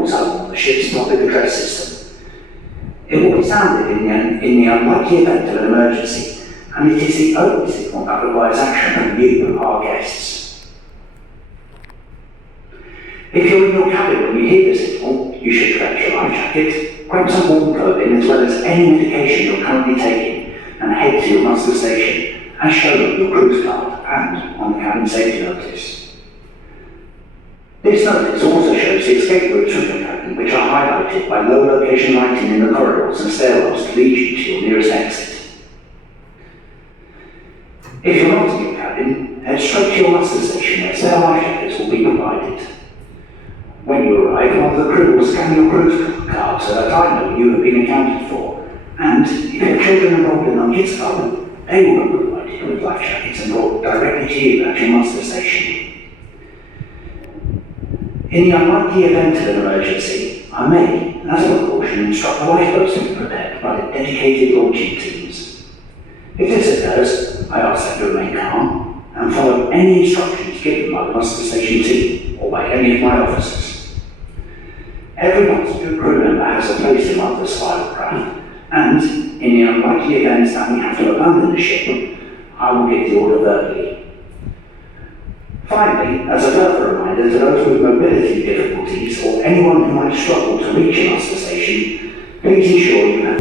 call tone on the ship's topic address system. It will be sounded in the unlikely event of an emergency, and it is the only signal that requires action from you, our guests. If you're in your cabin when you hear the signal, you should collect your life jacket, grab some warm clothing as well as any medication you're currently taking, and head to your muster station, as shown on your cruise card and on the cabin safety notice. This notice also shows the escape routes from your cabin, which are highlighted by low location lighting in the corridors and stairwells to lead you to your nearest exit. If you're not in your cabin, head straight to your muster station where spare life jackets will be provided. When you arrive, one of the crew will scan your cruise card so that I know you have been accounted for, and if you have children enrolled in our kids club, they will be provided with life jackets and brought directly to you at your muster station. In the unlikely event of an emergency, I may, as a precaution, instruct the lifeboats to be prepared by the dedicated launching teams. If this occurs, I ask that you remain calm and follow any instructions given by the muster station team or by any of my officers. Every muster crew member has a place in one of the spiral craft, and in the unlikely event that we have to abandon the ship, I will give the order verbally. Finally, as a further reminder to those with mobility difficulties or anyone who might struggle to reach a muster station, please ensure you have